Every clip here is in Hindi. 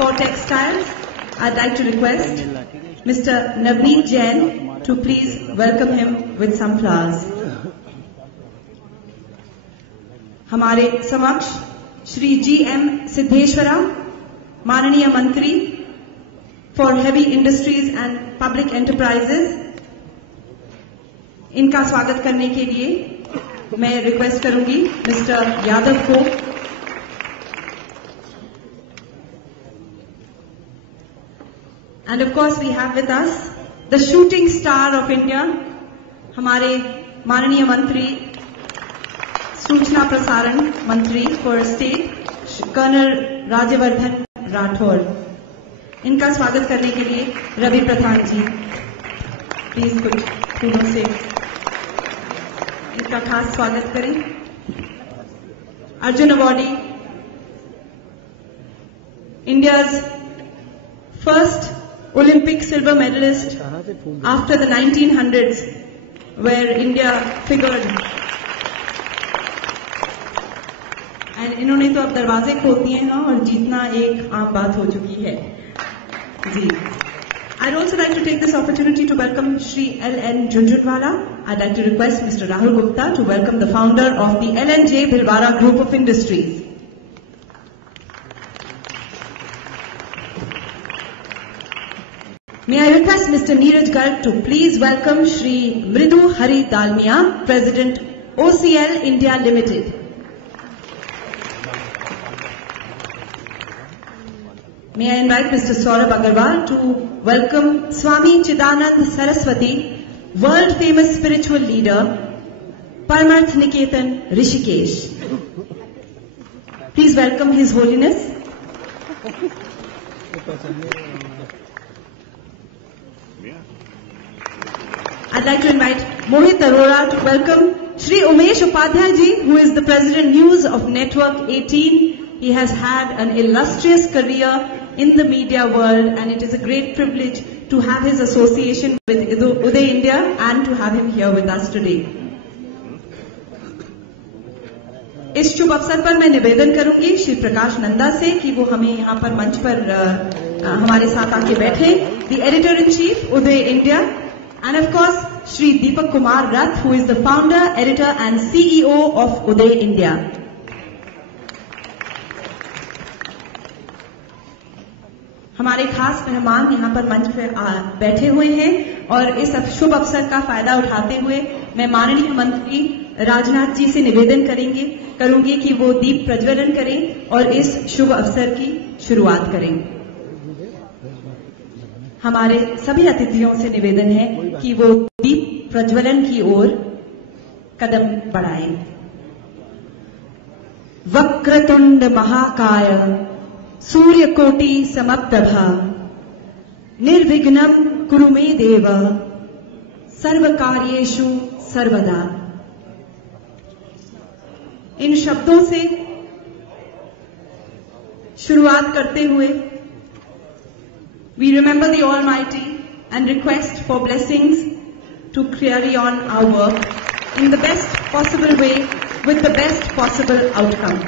for Textiles, I'd like to request Mr. Navneet Jain to please welcome him with some flowers. हमारे समक्ष श्री G.M. सिद्धेश्वरा, माननीय मंत्री for heavy industries and public enterprises, इनका स्वागत करने के लिए मैं रिक्वेस्ट करूंगी मिस्टर यादव को। And of course we have with us the shooting star of India, हमारे माननीय मंत्री सूचना प्रसारण मंत्री for state colonel Rajyavardhan Rathore. इनका स्वागत करने के लिए रवि प्रधान जी प्लीज कुछ फूलों से इनका खास स्वागत करें। Arjun awardee, India's first Olympic silver medalist after the 1900s, where India figured, and इन्होंने तो अब दरवाजे खोल दिए हैं और जीतना एक आम बात हो चुकी है जी। I'd also like to take this opportunity to welcome Shri L.N. Jhunjhunwala. I'd like to request Mr. Rahul Gupta to welcome the founder of the L&J Bhilwara Group of Industries. May I request Mr. Neeraj Garg to please welcome Shri Mridu Hari Dalmia, President OCL India Limited. May I invite Mr. Saurabh Agarwal to welcome Swami Chidanand Saraswati, world famous spiritual leader, Paramarth Niketan, Rishikesh. Please welcome His Holiness. I'd like to invite Mohit Arora to welcome Shri Umesh Upadhyay ji, who is the President News of Network 18. He has had an illustrious career in the media world, and it is a great privilege to have his association with Uday India and to have him here with us today. इस शुभ अवसर पर मैं निवेदन करूंगी श्री प्रकाश नंदा से कि वो हमें यहाँ पर मंच पर हमारे साथ आके बैठे। The Editor in Chief, Uday India, and of course Shri Deepak Kumar Rath, who is the founder, editor and CEO of Uday India. हमारे खास मेहमान यहाँ पर मंच पर बैठे हुए हैं और इस शुभ अवसर का फायदा उठाते हुए मैं माननीय मंत्री राजनाथ जी से निवेदन करूंगी कि वो दीप प्रज्वलन करें और इस शुभ अवसर की शुरुआत करें। हमारे सभी अतिथियों से निवेदन है कि वो दीप प्रज्वलन की ओर कदम बढ़ाएं। वक्रतुंड महाकाय सूर्यकोटि समप्रभा निर्विघ्नं कुरु मे देव सर्वकार्येषु सर्वदा। इन शब्दों से शुरुआत करते हुए we remember the Almighty and request for blessings to carry on our work in the best possible way with the best possible outcome.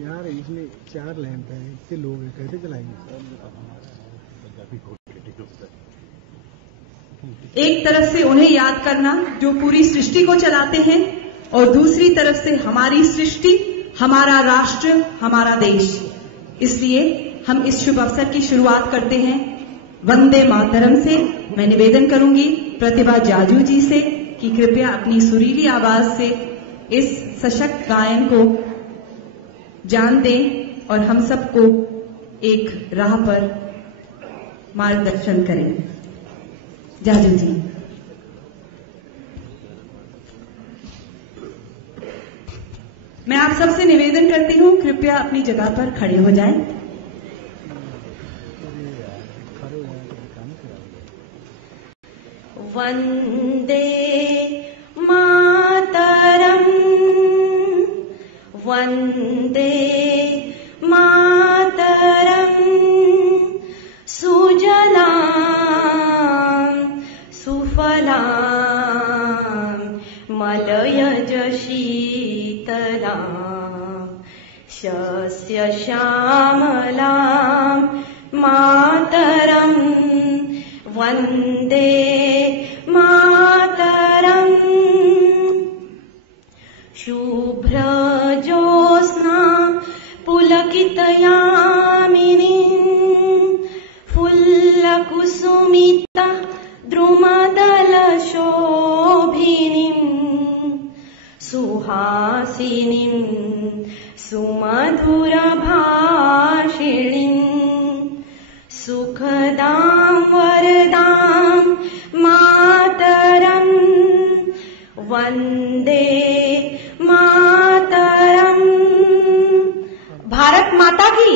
यार इसमें 4 लैंप हैं, इतने लोग हैं, कैसे चलाएंगे? एक तरफ से उन्हें याद करना जो पूरी सृष्टि को चलाते हैं और दूसरी तरफ से हमारी सृष्टि, हमारा राष्ट्र, हमारा देश। इसलिए हम इस शुभ अवसर की शुरुआत करते हैं वंदे मातरम से। मैं निवेदन करूंगी प्रतिभा जाजू जी से कि कृपया अपनी सुरीली आवाज से इस सशक्त गायन को जान दें और हम सबको एक राह पर मार्गदर्शन करें। जाजू जी। मैं आप सबसे निवेदन करती हूं कृपया अपनी जगह पर खड़े हो जाएं। वंदे मातरम, वंदे मातरम, सुजलां सुफलां मलयज शीतलां, शस्य श्यामलां मातरं वन्दे मातरम् शुभ्रजोत्स्ना पुलकितयामिनीं फुल्लकुसुमित द्रुमदलशोभिनीं सुहासिनीं सुमधुरभाषिणीं सुखदां वरदां मातरं वन्दे मातरम्। भारत माता की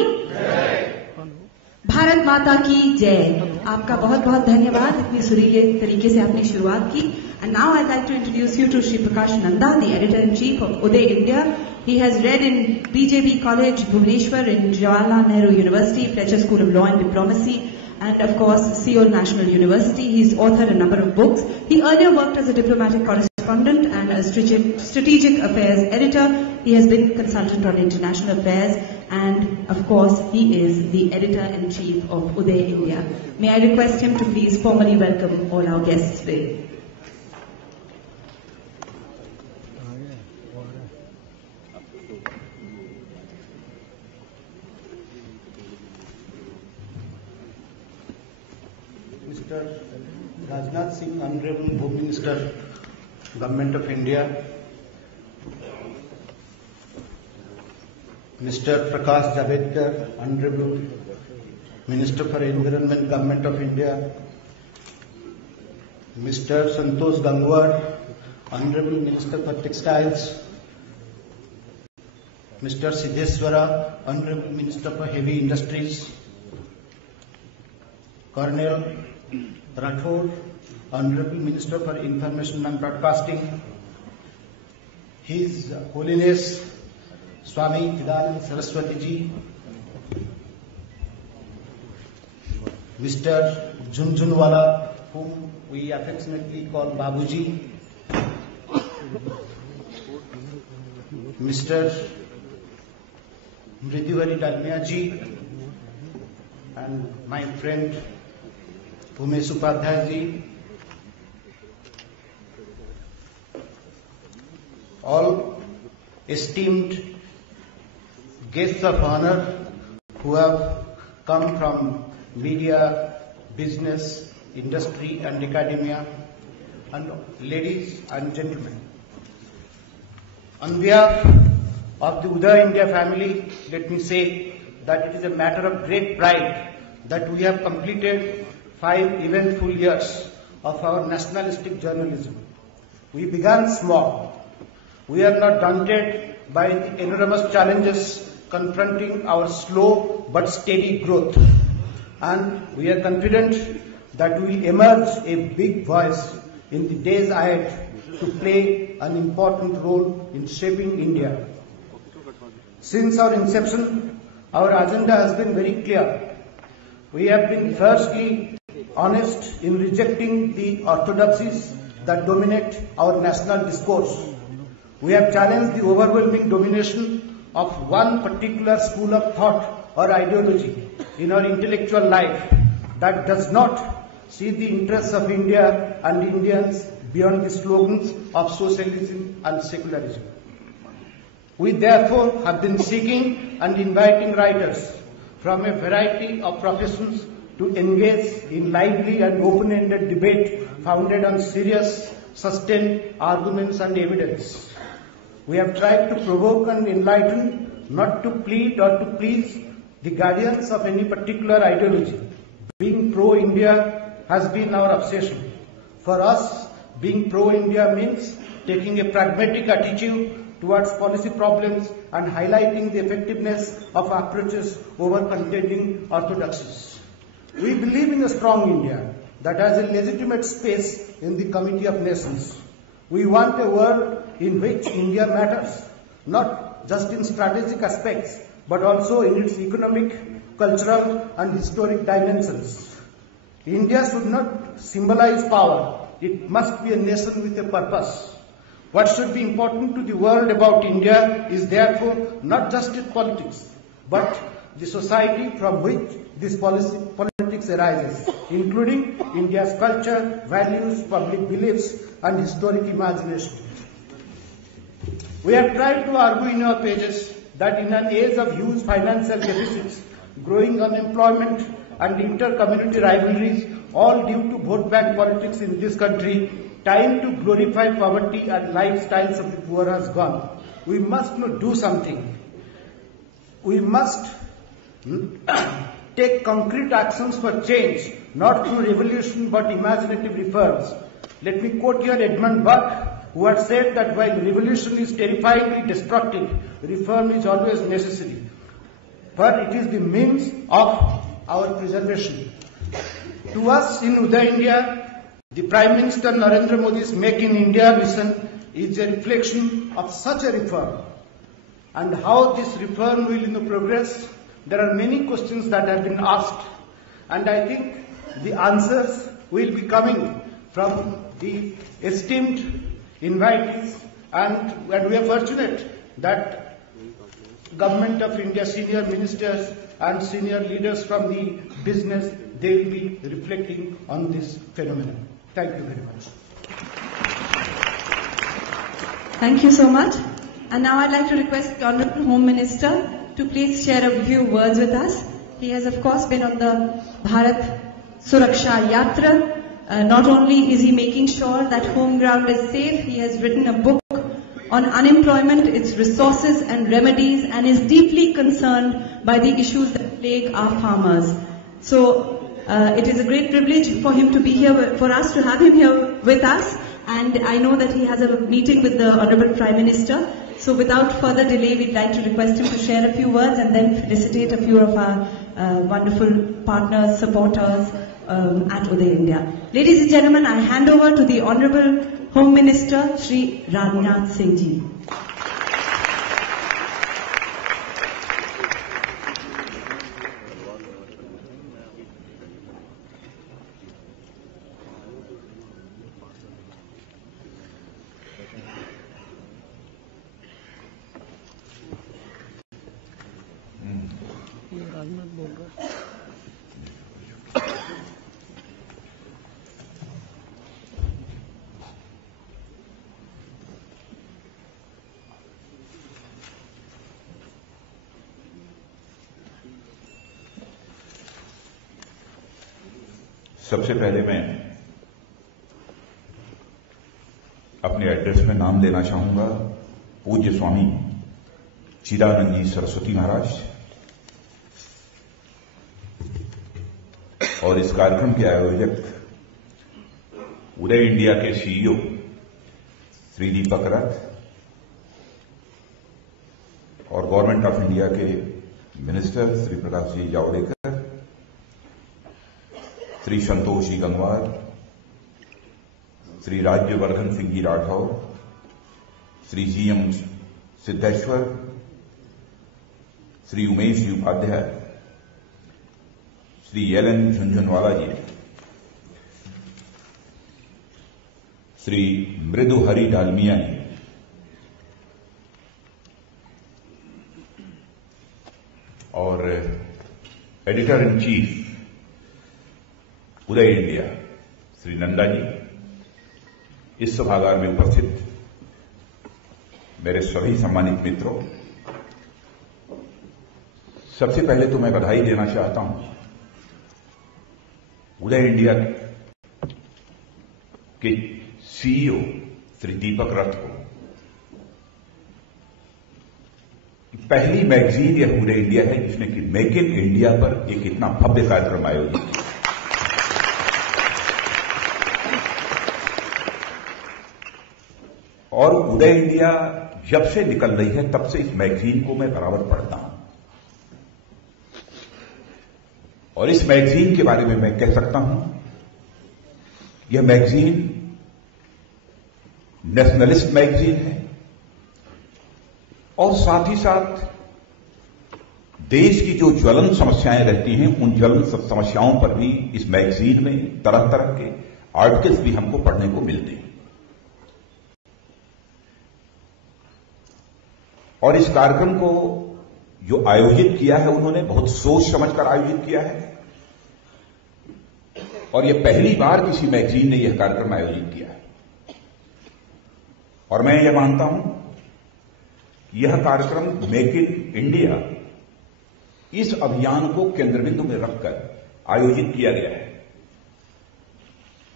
भारत माता की जय। आपका बहुत बहुत धन्यवाद, इतनी सुरीले तरीके से आपने शुरुआत की। And now I'd like to introduce you to Shri Prakash Nanda, the editor-in-chief of Uday India. He has read in BJB College, Bhubaneswar, in Jawaharlal Nehru University, Fletcher School of Law and Diplomacy, and of course Seoul National University. He's authored a number of books. He earlier worked as a diplomatic correspondent and a strategic affairs editor. He has been consultant on international affairs, and of course he is the editor-in-chief of Uday India. May I request him to please formally welcome all our guests today. Mr. Rajnath Singh, Honorable Home Minister, Government of India. Mr. Prakash Javadekar, Honorable Minister for Environment, Government of India. Mr. Santosh Gangwar, Honorable Minister for Textiles. Mr. Siddheswara, Honorable Minister for Heavy Industries. Colonel Rathod, Honorable Minister for Information and Broadcasting. His Holiness Swami Chidanand Saraswati Ji, Mr. Junjunwala, whom we affectionately call Babuji, Mr. Mridhuvari Dalmia Ji, and my friend Umesh Upadhyay Ji, all esteemed guests of honor who have come from media, business, industry and academia, and ladies and gentlemen. On behalf of the Uday India family, let me say that it is a matter of great pride that we have completed 5 eventful years of our nationalistic journalism. We began small. We are not daunted by the enormous challenges confronting our slow but steady growth. And we are confident that we will emerge a big voice in the days ahead to play an important role in shaping India. Since our inception, our agenda has been very clear. We have been firstly honest in rejecting the orthodoxies that dominate our national discourse. We have challenged the overwhelming domination of one particular school of thought or ideology in our intellectual life that does not see the interests of India and Indians beyond the slogans of socialism and secularism. We therefore have been seeking and inviting writers from a variety of professions to engage in lively and open-ended debate founded on serious, sustained arguments and evidence. We have tried to provoke and enlighten, not to plead or to please the guardians of any particular ideology. Being pro-India has been our obsession. For us, being pro-India means taking a pragmatic attitude towards policy problems and highlighting the effectiveness of approaches over contending orthodoxies. We believe in a strong India that has a legitimate space in the Committee of Nations. We want a world in which India matters, not just in strategic aspects, but also in its economic, cultural and historic dimensions. India should not symbolize power. It must be a nation with a purpose. What should be important to the world about India is therefore not just its politics, but the society from which this politics arises, including India's culture, values, public beliefs, and historic imagination. We have tried to argue in our pages that in an age of huge financial deficits, growing unemployment, and inter-community rivalries, all due to vote bank politics in this country, time to glorify poverty and lifestyles of the poor has gone. We must do something. We must take concrete actions for change, not through revolution but imaginative reforms. Let me quote here Edmund Burke, who had said that while revolution is terrifyingly destructive, reform is always necessary, for it is the means of our preservation. To us in Uday India, the Prime Minister Narendra Modi's Make in India mission is a reflection of such a reform. And how this reform will progress, there are many questions that have been asked, and I think the answers will be coming from the esteemed invitees, and we are fortunate that Government of India senior ministers and senior leaders from the business, they will be reflecting on this phenomenon. Thank you very much. Thank you so much. And now I'd like to request the Honorable Home Minister to please share a few words with us. He has of course been on the Bharat Suraksha Yatra. Not only is he making sure that home ground is safe, he has written a book on unemployment, its resources and remedies, and is deeply concerned by the issues that plague our farmers. So it is a great privilege for him to be here, for us to have him here with us, and I know that he has a meeting with the Honorable Prime Minister. So without further delay, we'd like to request him to share a few words and then felicitate a few of our wonderful partners, supporters at Uday India. Ladies and gentlemen, I hand over to the Honorable Home Minister, Shri Rajnath Singh Ji. Rajnath बोल रहा है। सबसे पहले मैं अपने एड्रेस में नाम लेना चाहूंगा पूज्य स्वामी चिदानंद जी सरस्वती महाराज और इस कार्यक्रम के आयोजक उदय इंडिया के सीईओ श्री दीपक रथ और गवर्नमेंट ऑफ इंडिया के minister Shri Prakash ji Javadekar, Shri Santosh ji Gangwar, Shri Rajyavardhan Singh ji Rathore, Shri GM Siddheshwar, Shri Umesh ji Upadhyay, Shri LN Jhunjhunwala ji, Shri Mriduhari Dalmia ji, और editor in chief Uday India Shri Nanda ji, इस सभागार में उपस्थित मेरे सभी सम्मानित मित्रों, सबसे पहले तो मैं बधाई देना चाहता हूं उदय इंडिया के सीईओ श्री दीपक रथ को। पहली मैगजीन यह उदय इंडिया है जिसने कि मेक इन इंडिया पर एक इतना भव्य कार्यक्रम आयोजित किया। और उदय इंडिया जब से निकल रही है तब से इस मैगजीन को मैं बराबर पढ़ता हूं, और इस मैगजीन के बारे में मैं कह सकता हूं यह मैगजीन नेशनलिस्ट मैगजीन है और साथ ही साथ देश की जो ज्वलंत समस्याएं रहती हैं उन ज्वलंत समस्याओं पर भी इस मैगजीन में तरह तरह के आर्टिकल्स भी हमको पढ़ने को मिलते हैं। और इस कार्यक्रम को जो आयोजित किया है उन्होंने बहुत सोच समझकर आयोजित किया है और यह पहली बार किसी मैगजीन ने यह कार्यक्रम आयोजित किया है। और मैं यह मानता हूं यह कार्यक्रम मेक इन इंडिया इस अभियान को केंद्र बिंदु में रखकर आयोजित किया गया है।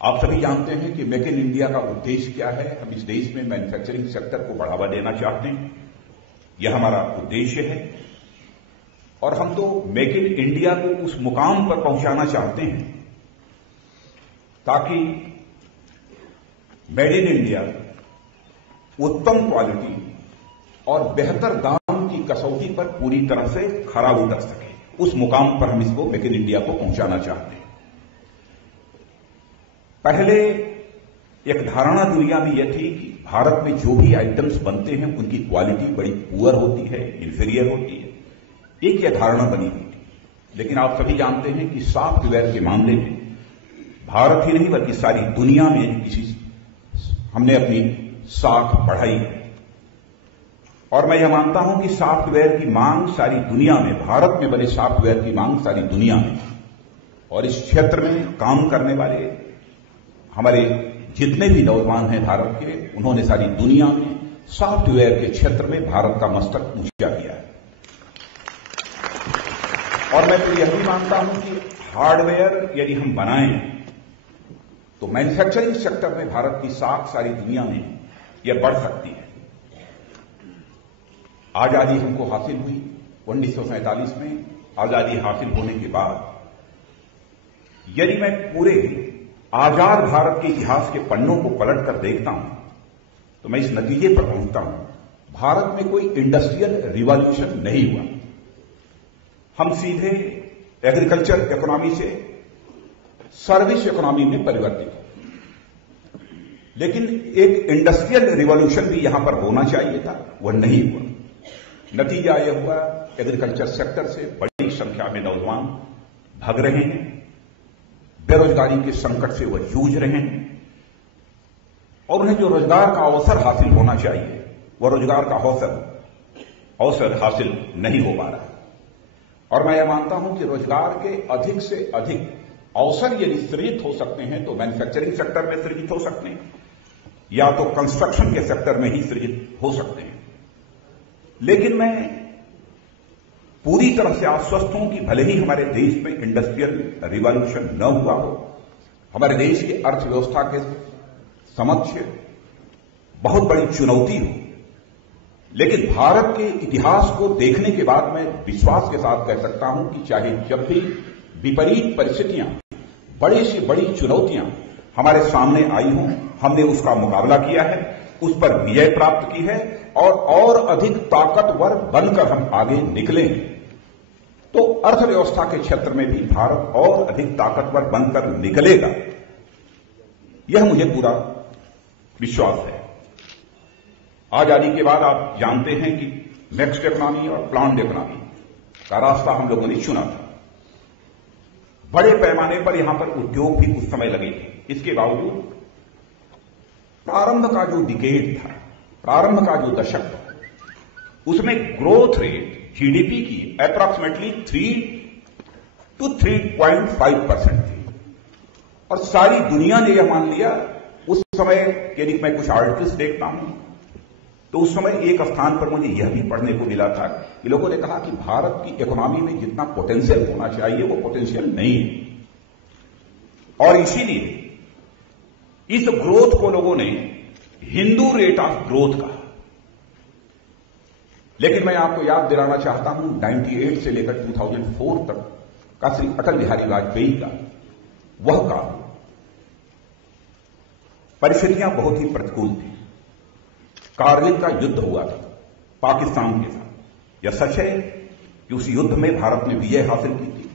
आप सभी जानते हैं कि मेक इन इंडिया का उद्देश्य क्या है। हम इस देश में मैन्युफैक्चरिंग सेक्टर को बढ़ावा देना चाहते हैं, यह हमारा उद्देश्य है और हम तो मेक इन इंडिया को उस मुकाम पर पहुंचाना चाहते हैं ताकि मेड इन इंडिया उत्तम क्वालिटी और बेहतर दाम की कसौटी पर पूरी तरह से खरा उतर सके। उस मुकाम पर हम इसको मेक इन इंडिया को पहुंचाना चाहते हैं। पहले एक धारणा दुनिया में यह थी कि भारत में जो भी आइटम्स बनते हैं उनकी क्वालिटी बड़ी पुअर होती है, इंफीरियर होती है। एक यह धारणा बनी हुई थी, लेकिन आप सभी जानते हैं कि सॉफ्टवेयर के मामले में भारत ही नहीं बल्कि सारी दुनिया में हमने अपनी साख बढ़ाई है। और मैं यह मानता हूं कि सॉफ्टवेयर की मांग सारी दुनिया में, भारत में बने सॉफ्टवेयर की मांग सारी दुनिया में, और इस क्षेत्र में काम करने वाले हमारे जितने भी नौजवान हैं भारत के, उन्होंने सारी दुनिया में सॉफ्टवेयर के क्षेत्र में भारत का मस्तक ऊंचा किया है। और मैं तो यह भी मानता हूं कि हार्डवेयर यदि हम बनाएं तो मैन्युफैक्चरिंग सेक्टर में भारत की साख सारी दुनिया में यह बढ़ सकती है। आजादी हमको हासिल हुई 1947 में। आजादी हासिल होने के बाद यदि मैं पूरे आजाद भारत के इतिहास के पन्नों को पलट कर देखता हूं तो मैं इस नतीजे पर पहुंचता हूं, भारत में कोई इंडस्ट्रियल रिवॉल्यूशन नहीं हुआ। हम सीधे एग्रीकल्चर इकोनॉमी से सर्विस इकोनॉमी में परिवर्तित हो। लेकिन एक इंडस्ट्रियल रिवॉल्यूशन भी यहां पर होना चाहिए था, वह नहीं हुआ। नतीजा यह हुआ एग्रीकल्चर सेक्टर से बड़ी संख्या में नौजवान भाग रहे हैं, बेरोजगारी के संकट से वह जूझ रहे हैं और उन्हें जो रोजगार का अवसर हासिल होना चाहिए वह रोजगार का अवसर हासिल नहीं हो पा रहा। और मैं यह मानता हूं कि रोजगार के अधिक से अधिक अवसर यदि सृजित हो सकते हैं तो मैन्युफैक्चरिंग सेक्टर में सृजित हो सकते हैं या तो कंस्ट्रक्शन के सेक्टर में ही सृजित हो सकते हैं। लेकिन मैं पूरी तरह से आश्वस्त हूं कि भले ही हमारे देश में इंडस्ट्रियल रिवॉल्यूशन न हुआ हो, हमारे देश की अर्थव्यवस्था के समक्ष बहुत बड़ी चुनौती हो, लेकिन भारत के इतिहास को देखने के बाद मैं विश्वास के साथ कह सकता हूं कि चाहे जब भी विपरीत परिस्थितियां, बड़ी से बड़ी चुनौतियां हमारे सामने आई हों, हमने उसका मुकाबला किया है, उस पर विजय प्राप्त की है और अधिक ताकतवर बनकर हम आगे निकलेंगे तो अर्थव्यवस्था के क्षेत्र में भी भारत और अधिक ताकतवर बनकर निकलेगा, यह मुझे पूरा विश्वास है। आजादी के बाद आप जानते हैं कि मिक्स्ड इकोनॉमी और प्लान्ड इकोनॉमी का रास्ता हम लोगों ने चुना था। बड़े पैमाने पर यहां पर उद्योग भी उस समय लगे थे। इसके बावजूद प्रारंभ का जो डिकेड था, प्रारंभ का जो दशक था, उसमें ग्रोथ रेट जीडीपी की अप्रॉक्सीमेटली 3 to 3.5% थी और सारी दुनिया ने यह मान लिया। उस समय यदि मैं कुछ आर्टिकल्स देखता हूं तो उस समय एक स्थान पर मुझे यह भी पढ़ने को मिला था कि लोगों ने कहा कि भारत की इकोनॉमी में जितना पोटेंशियल होना चाहिए वो पोटेंशियल नहीं है और इसीलिए इस ग्रोथ को लोगों ने हिंदू रेट ऑफ ग्रोथ कहा। लेकिन मैं आपको याद दिलाना चाहता हूं 98 से लेकर 2004 तक का श्री अटल बिहारी वाजपेयी का वह काल, परिस्थितियां बहुत ही प्रतिकूल थी। कारगिल का युद्ध हुआ था पाकिस्तान के साथ। यह सच है कि उस युद्ध में भारत ने विजय हासिल की थी,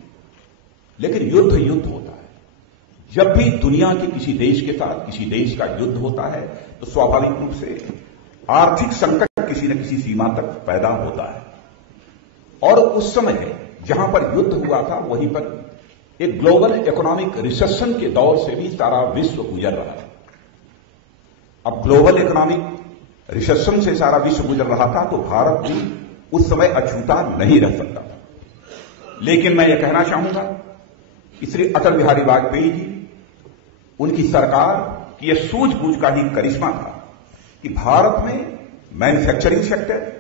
लेकिन युद्ध होता है। जब भी दुनिया के किसी देश के साथ किसी देश का युद्ध होता है तो स्वाभाविक रूप से आर्थिक संकट किसी न किसी सीमा तक पैदा होता है और उस समय जहां पर युद्ध हुआ था वहीं पर एक ग्लोबल इकोनॉमिक रिसेशन के दौर से भी सारा विश्व गुजर रहा है। अब ग्लोबल इकोनॉमिक रिसेशन से सारा विश्व गुजर रहा था, तो भारत भी उस समय अछूता नहीं रह सकता था। लेकिन मैं यह कहना चाहूंगा कि श्री अटल बिहारी वाजपेयी जी, उनकी सरकार की यह सूझबूझ का ही करिश्मा था कि भारत में मैन्युफैक्चरिंग सेक्टर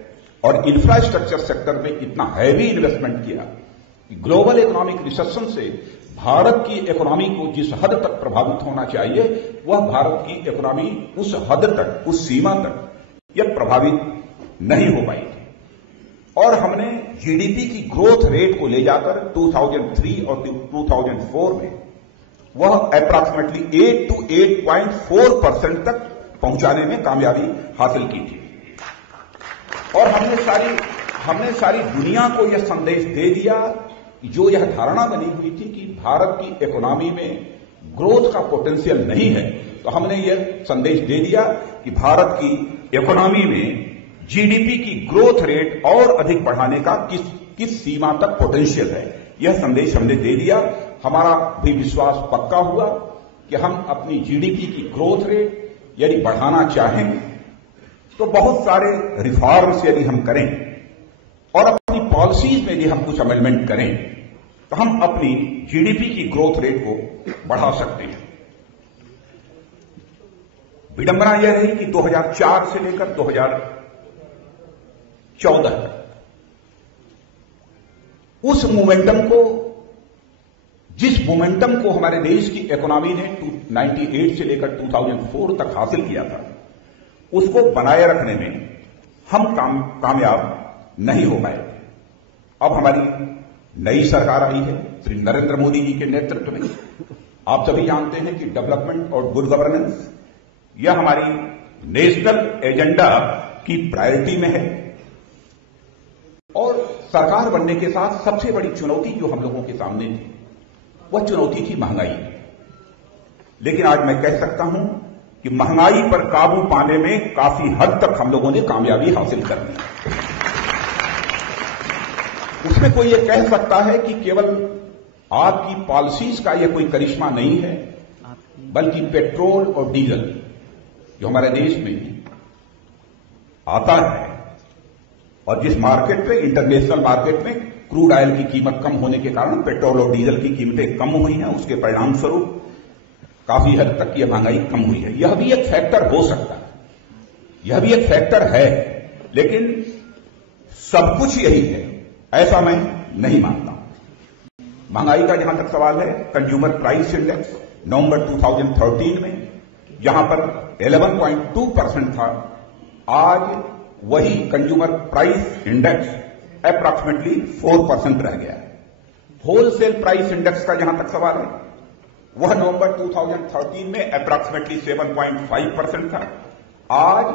और इंफ्रास्ट्रक्चर सेक्टर में इतना हैवी इन्वेस्टमेंट किया कि ग्लोबल इकोनॉमिक रिसेशन से भारत की इकोनॉमी को जिस हद तक प्रभावित होना चाहिए, वह भारत की इकोनॉमी उस हद तक, उस सीमा तक यह प्रभावित नहीं हो पाई थी। और हमने जीडीपी की ग्रोथ रेट को ले जाकर 2003 और 2004 में वह अप्रॉक्सीमेटली 8 to 8.4% तक पहुंचाने में कामयाबी हासिल की थी। और हमने सारी दुनिया को यह संदेश दे दिया कि जो यह धारणा बनी हुई थी कि भारत की इकोनॉमी में ग्रोथ का पोटेंशियल नहीं है, तो हमने यह संदेश दे दिया कि भारत की इकोनॉमी में जीडीपी की ग्रोथ रेट और अधिक बढ़ाने का किस सीमा तक पोटेंशियल है, यह संदेश हमने दे दिया। हमारा भी विश्वास पक्का हुआ कि हम अपनी जीडीपी की ग्रोथ रेट यदि बढ़ाना चाहें तो बहुत सारे रिफॉर्म्स यदि हम करें और अपनी पॉलिसीज में यदि हम कुछ अमेंडमेंट करें तो हम अपनी जीडीपी की ग्रोथ रेट को बढ़ा सकते हैं। विडंबना यह रही कि 2004 से लेकर 2014 तक उस मोमेंटम को, जिस मोमेंटम को हमारे देश की इकोनॉमी ने 98 से लेकर 2004 तक हासिल किया था, उसको बनाए रखने में हम कामयाब नहीं हो पाए। अब हमारी नई सरकार आई है श्री नरेंद्र मोदी जी के नेतृत्व में। आप सभी जानते हैं कि डेवलपमेंट और गुड गवर्नेंस यह हमारी नेशनल एजेंडा की प्रायोरिटी में है। और सरकार बनने के साथ सबसे बड़ी चुनौती जो हम लोगों के सामने थी, वह चुनौती थी महंगाई। लेकिन आज मैं कह सकता हूं कि महंगाई पर काबू पाने में काफी हद तक हम लोगों ने कामयाबी हासिल कर ली। उसमें कोई ये कह सकता है कि केवल आपकी पॉलिसीज का यह कोई करिश्मा नहीं है, बल्कि पेट्रोल और डीजल जो हमारे देश में आता है और जिस मार्केट में, इंटरनेशनल मार्केट में क्रूड ऑयल की कीमत कम होने के कारण पेट्रोल और डीजल की कीमतें कम हुई हैं, उसके परिणाम स्वरूप काफी हद तक यह महंगाई कम हुई है। यह भी एक फैक्टर हो सकता है, यह भी एक फैक्टर है, लेकिन सब कुछ यही है ऐसा मैं नहीं मानता। महंगाई का जहां तक सवाल है, कंज्यूमर प्राइस इंडेक्स नवंबर 2013 में जहां पर 11.2% था, आज वही कंज्यूमर प्राइस इंडेक्स अप्रॉक्सीमेटली 4% रह गया है। होलसेल प्राइस इंडेक्स का जहां तक सवाल है, वह नवंबर 2013 में अप्रॉक्सीमेटली 7.5% था, आज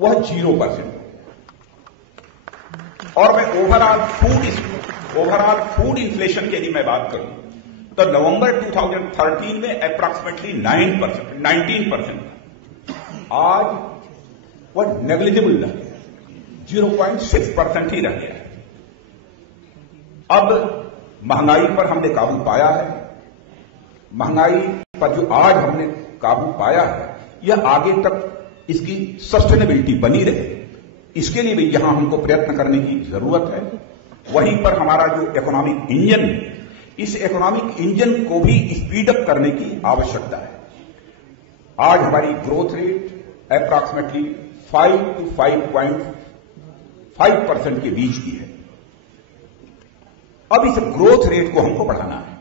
वह 0%। और मैं ओवरऑल फूड इन्फ्लेशन की यदि मैं बात करूं तो नवंबर 2013 में अप्रॉक्सीमेटली 19% था, आज वह नेग्लिजिबल रह गया, 0.6% ही रह गया। अब महंगाई पर हमने काबू पाया है। महंगाई पर जो आज हमने काबू पाया है, यह आगे तक इसकी सस्टेनेबिलिटी बनी रहे, इसके लिए भी यहां हमको प्रयत्न करने की जरूरत है। वहीं पर हमारा जो इकोनॉमिक इंजन है, इस इकोनॉमिक इंजन को भी स्पीड अप करने की आवश्यकता है। आज हमारी ग्रोथ रेट अप्रॉक्सीमेटली 5 to 5.5% के बीच की है। अब इस ग्रोथ रेट को हमको बढ़ाना है।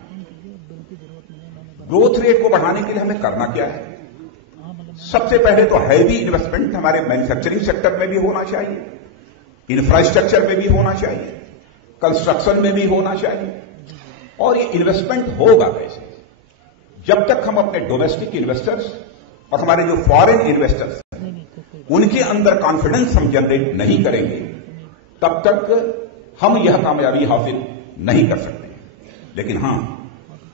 ग्रोथ रेट को बढ़ाने के लिए हमें करना क्या है? सबसे पहले तो हैवी इन्वेस्टमेंट हमारे मैन्युफैक्चरिंग सेक्टर में भी होना चाहिए, इंफ्रास्ट्रक्चर में भी होना चाहिए, कंस्ट्रक्शन में भी होना चाहिए। और ये इन्वेस्टमेंट होगा कैसे? जब तक हम अपने डोमेस्टिक इन्वेस्टर्स और हमारे जो फॉरेन इन्वेस्टर्स हैं, उनके अंदर कॉन्फिडेंस हम जनरेट नहीं करेंगे, तब तक हम यह कामयाबी हासिल नहीं कर सकते। लेकिन हां,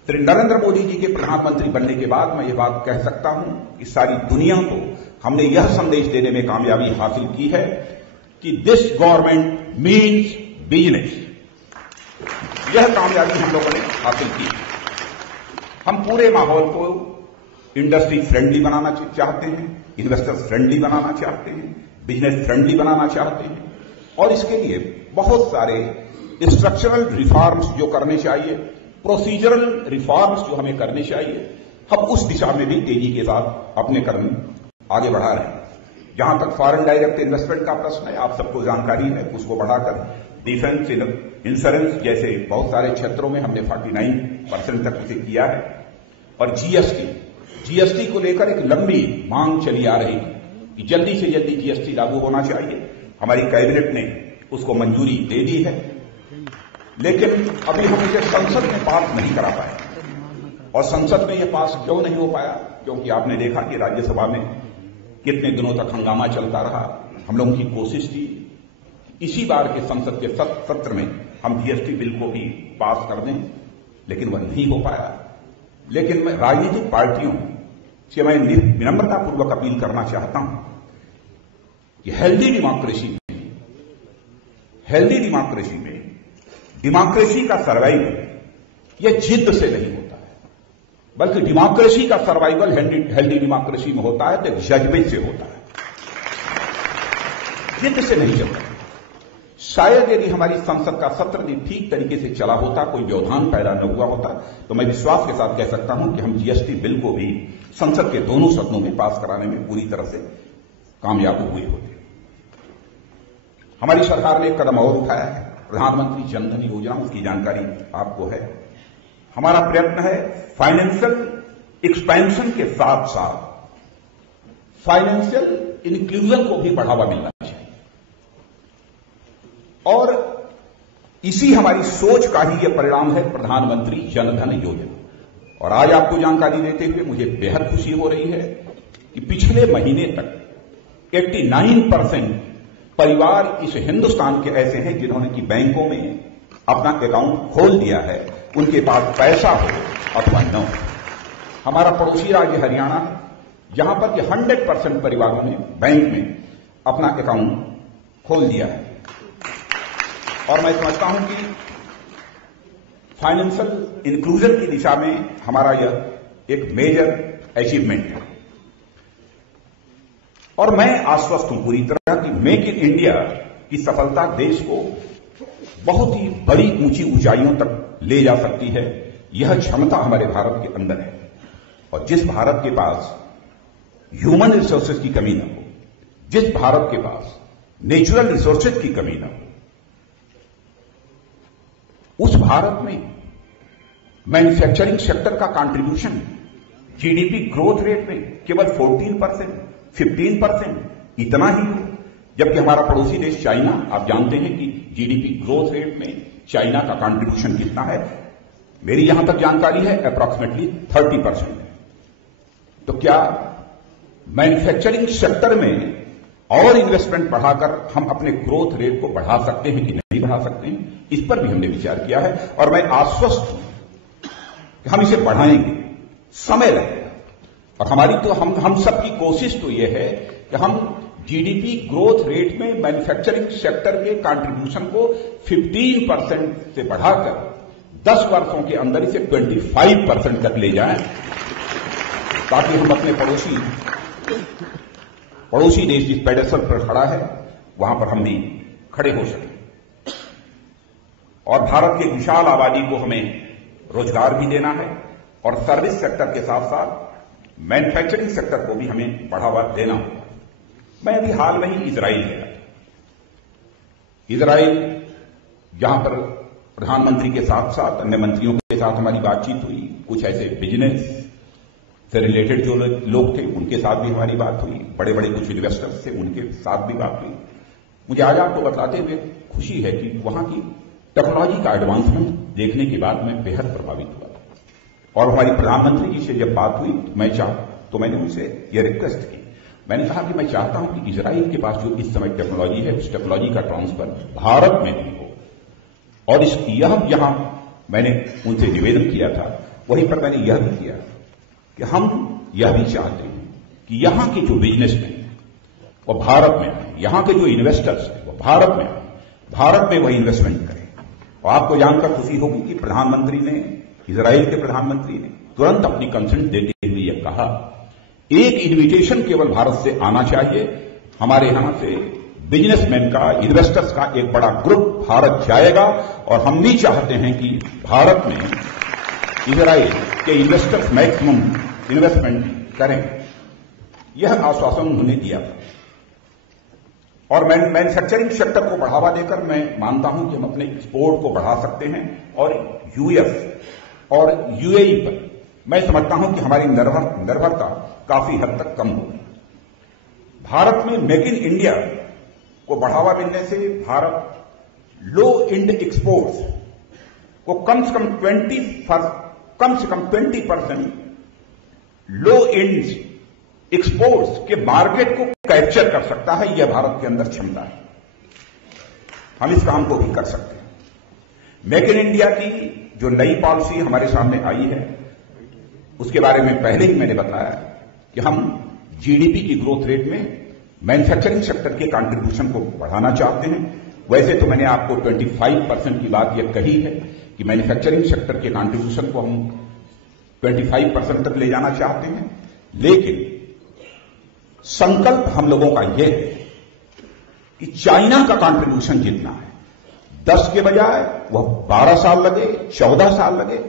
श्री नरेंद्र मोदी जी के प्रधानमंत्री बनने के बाद मैं ये बात कह सकता हूं कि सारी दुनिया को हमने यह संदेश देने में कामयाबी हासिल की है कि दिस गवर्नमेंट मीन्स बिजनेस। यह कामयाबी हम लोगों ने हासिल की। हम पूरे माहौल को इंडस्ट्री फ्रेंडली बनाना चाहते हैं, इन्वेस्टर्स फ्रेंडली बनाना चाहते हैं, बिजनेस फ्रेंडली बनाना चाहते हैं और इसके लिए बहुत सारे स्ट्रक्चरल रिफॉर्म्स जो करने चाहिए, प्रोसीजरल रिफॉर्म्स जो हमें करने चाहिए, हम उस दिशा में भी तेजी के साथ अपने कदम आगे बढ़ा रहे हैं। जहां तक फॉरेन डायरेक्ट इन्वेस्टमेंट का प्रश्न है, आप सबको जानकारी है, उसको बढ़ाकर डिफेंस, इंश्योरेंस जैसे बहुत सारे क्षेत्रों में हमने 49% तक उसे किया है। और जीएसटी को लेकर एक लंबी मांग चली आ रही कि जल्दी से जल्दी जीएसटी लागू होना चाहिए। हमारी कैबिनेट ने उसको मंजूरी दे दी है, लेकिन अभी हम इसे संसद में पास नहीं करा पाए। और संसद में यह पास क्यों नहीं हो पाया? क्योंकि आपने देखा कि राज्यसभा में कितने दिनों तक हंगामा चलता रहा। हम लोगों की कोशिश थी इसी बार के संसद के सत्र में हम जीएसटी बिल को भी पास कर दें, लेकिन वह नहीं हो पाया। लेकिन मैं राजनीतिक पार्टियों से मैं विनम्रतापूर्वक अपील करना चाहता हूं कि हेल्दी डेमोक्रेसी में डेमोक्रेसी का सर्वाइवल यह जिद से नहीं होता है, बल्कि डेमोक्रेसी का सर्वाइवल हेल्दी डेमोक्रेसी में होता है तो जजमेंट से होता है, जिद से नहीं चलता। शायद यदि हमारी संसद का सत्र भी ठीक तरीके से चला होता, कोई व्यवधान पैदा न हुआ होता, तो मैं विश्वास के साथ कह सकता हूं कि हम जीएसटी बिल को भी संसद के दोनों सदनों में पास कराने में पूरी तरह से कामयाब हुए होते। हमारी सरकार ने एक कदम और उठाया है, प्रधानमंत्री जन धन योजना, उसकी जानकारी आपको है। हमारा प्रयत्न है फाइनेंशियल एक्सपेंशन के साथ साथ फाइनेंशियल इंक्लूजन को भी बढ़ावा मिलना चाहिए, और इसी हमारी सोच का ही यह परिणाम है प्रधानमंत्री जन धन योजना। और आज आपको जानकारी देते हुए मुझे बेहद खुशी हो रही है कि पिछले महीने तक 89% परिवार इस हिंदुस्तान के ऐसे हैं जिन्होंने कि बैंकों में अपना अकाउंट खोल दिया है, उनके पास पैसा हो अथवा न हो। हमारा पड़ोसी राज्य हरियाणा है, जहां पर कि 100% परिवारों ने बैंक में अपना अकाउंट खोल दिया है। और मैं समझता हूं कि फाइनेंशियल इंक्लूजन की दिशा में हमारा यह एक मेजर अचीवमेंट है। और मैं आश्वस्त हूं पूरी तरह कि मेक इन इंडिया की सफलता देश को बहुत ही बड़ी ऊंची ऊंचाइयों तक ले जा सकती है। यह क्षमता हमारे भारत के अंदर है। और जिस भारत के पास ह्यूमन रिसोर्सेज की कमी न हो, जिस भारत के पास नेचुरल रिसोर्सेज की कमी न हो, उस भारत में मैन्युफैक्चरिंग सेक्टर का कंट्रीब्यूशन जीडीपी ग्रोथ रेट में केवल 14%, 15% इतना ही है। जबकि हमारा पड़ोसी देश चाइना, आप जानते हैं कि जीडीपी ग्रोथ रेट में चाइना का कंट्रीब्यूशन कितना है? मेरी यहां तक जानकारी है अप्रॉक्सीमेटली 30% है। तो क्या मैन्युफैक्चरिंग सेक्टर में और इन्वेस्टमेंट बढ़ाकर हम अपने ग्रोथ रेट को बढ़ा सकते हैं कि नहीं बढ़ा सकते हैं? इस पर भी हमने विचार किया है और मैं आश्वस्त हूं कि हम इसे बढ़ाएंगे। समय लगेगा और हमारी तो हम सबकी कोशिश तो यह है कि हम जीडीपी ग्रोथ रेट में मैन्युफैक्चरिंग सेक्टर के कंट्रीब्यूशन को 15% से बढ़ाकर 10 वर्षों के अंदर इसे 25% तक ले जाएं, ताकि हम अपने पड़ोसी देश जिस पेडेस्टल पर खड़ा है वहां पर हम भी खड़े हो सकें। और भारत की विशाल आबादी को हमें रोजगार भी देना है और सर्विस सेक्टर के साथ साथ मैन्युफैक्चरिंग सेक्टर को भी हमें बढ़ावा देना होगा। मैं अभी हाल में ही इजराइल गया। इजराइल जहां पर प्रधानमंत्री के साथ साथ अन्य मंत्रियों के साथ हमारी बातचीत हुई, कुछ ऐसे बिजनेस से रिलेटेड जो लोग थे उनके साथ भी हमारी बात हुई, बड़े बड़े कुछ इन्वेस्टर्स थे उनके साथ भी बात हुई। मुझे आज आपको बताते हुए खुशी है कि वहां की टेक्नोलॉजी का एडवांसमेंट देखने के बाद मैं बेहद प्रभावित हुआ। और हमारी प्रधानमंत्री जी से जब बात हुई तो मैंने उनसे यह रिक्वेस्ट की, मैंने कहा कि मैं चाहता हूं कि इजराइल के पास जो इस समय टेक्नोलॉजी है उस टेक्नोलॉजी का ट्रांसफर भारत में भी हो। और यहां मैंने उनसे निवेदन किया था, वहीं पर मैंने यह भी किया कि हम यह भी चाहते हैं कि यहां के जो बिजनेसमैन वो भारत में आए, यहां के जो इन्वेस्टर्स हैं वो भारत में आए, भारत में वही इन्वेस्टमेंट करें। और आपको जानकर खुशी होगी कि प्रधानमंत्री ने, इजराइल के प्रधानमंत्री ने तुरंत अपनी कंसेंट देते हुए यह कहा, एक इन्विटेशन केवल भारत से आना चाहिए, हमारे यहां से बिजनेसमैन का, इन्वेस्टर्स का एक बड़ा ग्रुप भारत जाएगा और हम भी चाहते हैं कि भारत में इजराइल के इन्वेस्टर्स मैक्सिमम इन्वेस्टमेंट करें। यह आश्वासन उन्होंने दिया था। और मैन्युफैक्चरिंग सेक्टर को बढ़ावा देकर मैं मानता हूं कि हम अपने एक्सपोर्ट को बढ़ा सकते हैं और यूएस और यूएई पर मैं समझता हूं कि हमारी निर्भरता काफी हद तक कम होगी। भारत में मेक इन इंडिया को बढ़ावा मिलने से भारत लो एंड एक्सपोर्ट्स को कम से कम 20% लो एंड एक्सपोर्ट्स के मार्केट को कैप्चर कर सकता है। यह भारत के अंदर क्षमता है, हम इस काम को भी कर सकते हैं। मेक इन इंडिया की जो नई पॉलिसी हमारे सामने आई है उसके बारे में पहले ही मैंने बताया कि हम जीडीपी की ग्रोथ रेट में मैन्युफैक्चरिंग सेक्टर के कंट्रीब्यूशन को बढ़ाना चाहते हैं। वैसे तो मैंने आपको 25% की बात यह कही है कि मैन्युफैक्चरिंग सेक्टर के कंट्रीब्यूशन को हम 25% तक ले जाना चाहते हैं, लेकिन संकल्प हम लोगों का यह है कि चाइना का कंट्रीब्यूशन जितना है 10 के बजाय वह 12 साल लगे, 14 साल लगे,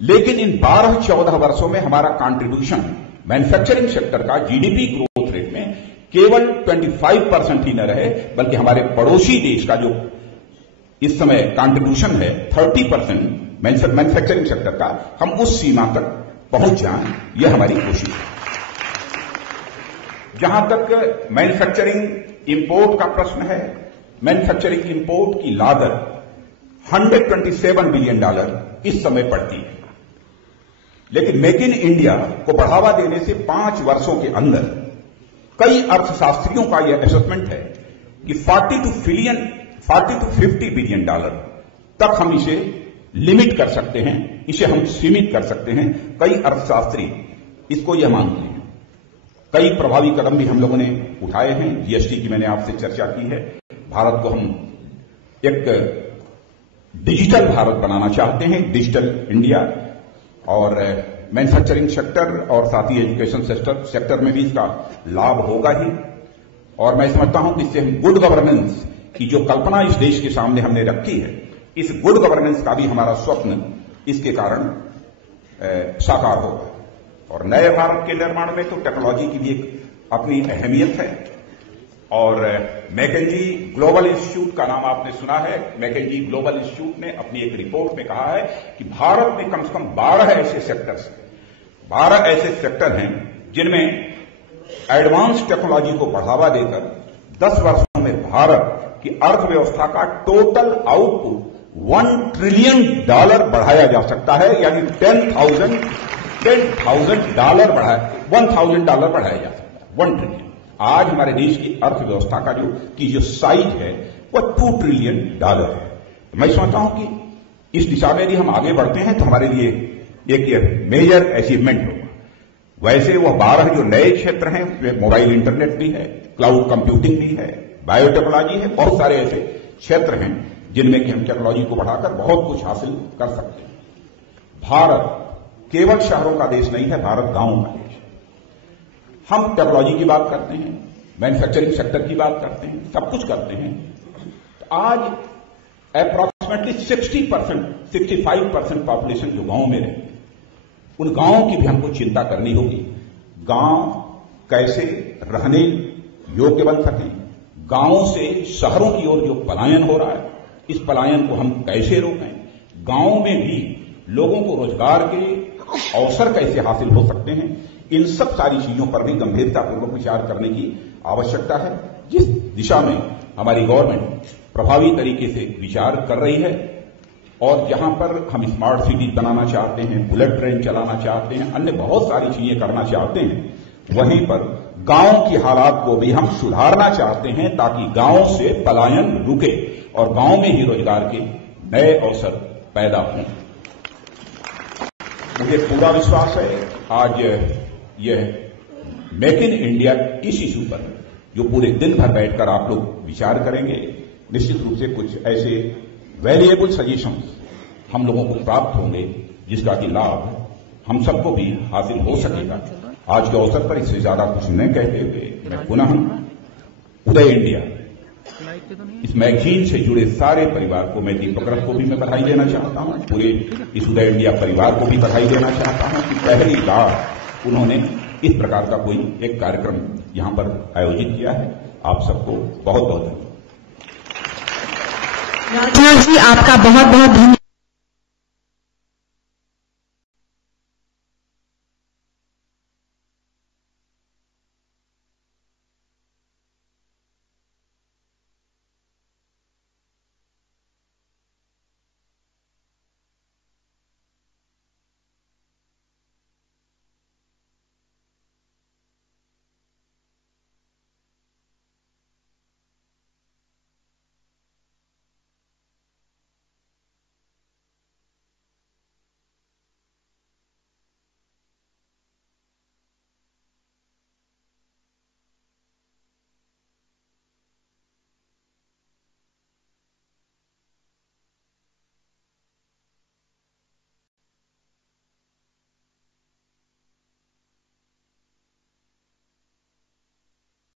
लेकिन इन 12-14 वर्षों में हमारा कंट्रीब्यूशन मैन्युफैक्चरिंग सेक्टर का जीडीपी ग्रोथ रेट में केवल 25% ही न रहे, बल्कि हमारे पड़ोसी देश का जो इस समय कंट्रीब्यूशन है 30% मैन्युफैक्चरिंग सेक्टर का, हम उस सीमा तक पहुंच जाएं, यह हमारी कोशिश है। जहां तक मैन्युफैक्चरिंग इंपोर्ट का प्रश्न है, मैन्युफैक्चरिंग इंपोर्ट की लागत $127 बिलियन इस समय पड़ती है, लेकिन मेक इन इंडिया को बढ़ावा देने से 5 वर्षों के अंदर कई अर्थशास्त्रियों का यह असेसमेंट है कि $40 to 50 बिलियन तक हम इसे लिमिट कर सकते हैं, इसे हम सीमित कर सकते हैं। कई अर्थशास्त्री इसको यह मानते हैं। कई प्रभावी कदम भी हम लोगों ने उठाए हैं। जीएसटी की मैंने आपसे चर्चा की है। भारत को हम एक डिजिटल भारत बनाना चाहते हैं, डिजिटल इंडिया, और मैन्युफैक्चरिंग सेक्टर और साथ ही एजुकेशन सेक्टर में भी इसका लाभ होगा ही। और मैं समझता हूं कि इससे हम गुड गवर्नेंस की जो कल्पना इस देश के सामने हमने रखी है, इस गुड गवर्नेंस का भी हमारा स्वप्न इसके कारण साकार होगा। और नए भारत के निर्माण में तो टेक्नोलॉजी की भी एक अपनी अहमियत है। और मैकेंजी ग्लोबल इंस्टीट्यूट का नाम आपने सुना है। मैकेंजी ग्लोबल इंस्टीट्यूट ने अपनी एक रिपोर्ट में कहा है कि भारत में कम से कम 12 ऐसे सेक्टर हैं जिनमें एडवांस टेक्नोलॉजी को बढ़ावा देकर 10 वर्षों में भारत की अर्थव्यवस्था का टोटल आउटपुट $1 ट्रिलियन बढ़ाया जा सकता है, यानी $10,000 बढ़ाया जा सकता है, 1 ट्रिलियन। आज हमारे देश की अर्थव्यवस्था का जो साइज है वह $2 ट्रिलियन है। मैं समझता हूं कि इस दिशा में यदि हम आगे बढ़ते हैं तो हमारे लिए एक मेजर अचीवमेंट होगा। वैसे वह 12 जो नए क्षेत्र हैं उसमें मोबाइल इंटरनेट भी है, क्लाउड कंप्यूटिंग भी है, बायोटेक्नोलॉजी है, बहुत सारे ऐसे क्षेत्र हैं जिनमें कि हम टेक्नोलॉजी को बढ़ाकर बहुत कुछ हासिल कर सकते हैं। भारत केवल शहरों का देश नहीं है, भारत गांवों का देश है। हम टेक्नोलॉजी की बात करते हैं, मैन्युफैक्चरिंग सेक्टर की बात करते हैं, सब कुछ करते हैं। तो आज अप्रॉक्सीमेटली 65% पॉपुलेशन जो गांव में रहती है, उन गांवों की भी हमको चिंता करनी होगी। गांव कैसे रहने योग्य बन सकें, गांवों से शहरों की ओर जो पलायन हो रहा है, इस पलायन को हम कैसे रोकें, गांवों में भी लोगों को रोजगार के अवसर कैसे हासिल हो सकते हैं, इन सब सारी चीजों पर भी गंभीरतापूर्वक विचार करने की आवश्यकता है। जिस दिशा में हमारी गवर्नमेंट प्रभावी तरीके से विचार कर रही है और जहां पर हम स्मार्ट सिटी बनाना चाहते हैं, बुलेट ट्रेन चलाना चाहते हैं, अन्य बहुत सारी चीजें करना चाहते हैं, वहीं पर गांव की हालात को भी हम सुधारना चाहते हैं ताकि गांव से पलायन रुके और गांव में ही रोजगार के नए अवसर पैदा हों। मुझे पूरा विश्वास है आज यह मेक इन इंडिया इस इशू पर जो पूरे दिन भर बैठकर आप लोग विचार करेंगे, निश्चित रूप से कुछ ऐसे वैल्यूएबल सजेशंस हम लोगों को प्राप्त होंगे जिसका कि लाभ हम सबको भी हासिल हो सकेगा। आज के अवसर पर इससे ज्यादा कुछ न कहते हुए मैं पुनः उदय इंडिया, इस मैगजीन से जुड़े सारे परिवार को, मैं दीपक रथ को भी मैं बधाई देना चाहता हूं, पूरे इस उदय इंडिया परिवार को भी बधाई देना चाहता हूं कि पहली बार उन्होंने इस प्रकार का कोई एक कार्यक्रम यहां पर आयोजित किया है। आप सबको बहुत बहुत धन्यवाद। राजनाथ जी, आपका बहुत बहुत धन्यवाद।